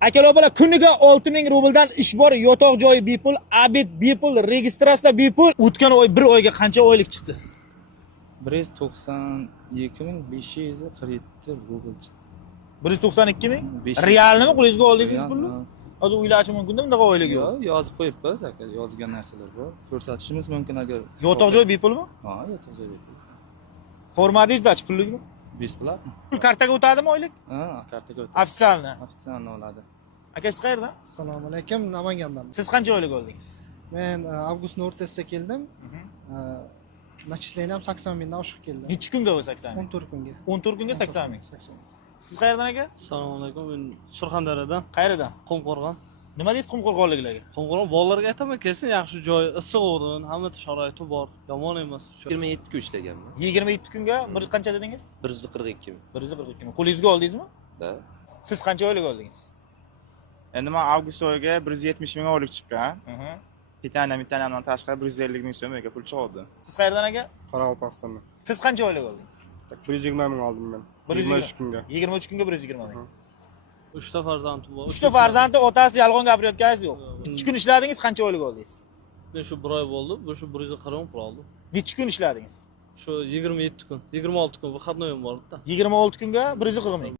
Akalar bola kuniga 6000 rubldan ish bor, yotoq joyi bepul, abid bepul, registratsiya bepul. O'tgan oy bir oyga qancha oylik chiqdi? 192.547 rubl chiqdi. 192 ming? 500. Realnimi qo'lingizga oldingiz pulni? Real, Hozir o'ylashi mumkin-da, bunday oylik yo'q. Yo'q, yozib qo'yibmiz aka, yozgan narsalar bor. Ko'rsatishimiz mumkin agar. Yotoq joy bepulmi? Ha, yotoq joy bepul. Formadingizdagi pullikmi? Besplatno. Pul kartaga o'tadimi oylik? Ha, kartaga o'tadi. Ofitsialni. Ofitsialni oladi. Aka siz qayerdan? Assalomu alaykum, Namangandanman. Siz qancha oylik oldingiz? Men avgustning o'rtasida keldim. Nachисление ham 80 mingdan oshiq keldi. Necha kunga bu 80 ming? 14 kunga. 14 kunga 80 ming. 80 ming. Siz qayerdan aka? Assalomu alaykum. Men Surxondaryodan, Qayerdan? Qumqo'rg'on. Nima deysiz Qumqo'rg'onliklarga? Qumqo'rg'on bolalarga aytaman, kelsin, yaxshi joy, issiq o'rin, hamma sharoiti bor, yomon emas. 27 kun ishlaganman. 27 kunga bir qancha dedingiz? 142 ming. 142 ming. Qo'lingizga oldingizmi? Da. Siz qancha oylik oldingiz? Endi men avgust oyiga 170 ming oylik chiqqan. Pitaniyadan tashqari 150 ming so'm pul chiqdi. Siz qayerdan aka? Qoraqalpog'istondan. Siz qancha oylik oldingiz? 120 ming oldim men. 23 kunga. 23 kunga 120 ming. 3 ta farzandi bor. 3 ta farzandi, otasi yolg'on gapirayotganingiz yo'q. 3 kun ishladingiz, qancha oylik oldingiz? Men shu 1 oy bo'ldi, bu shu 140 ming pul oldim. Necha kun ishladingiz? Shu 27 kun, 26 kun bu xatnoyim bor-da. 26 kunga 140 ming.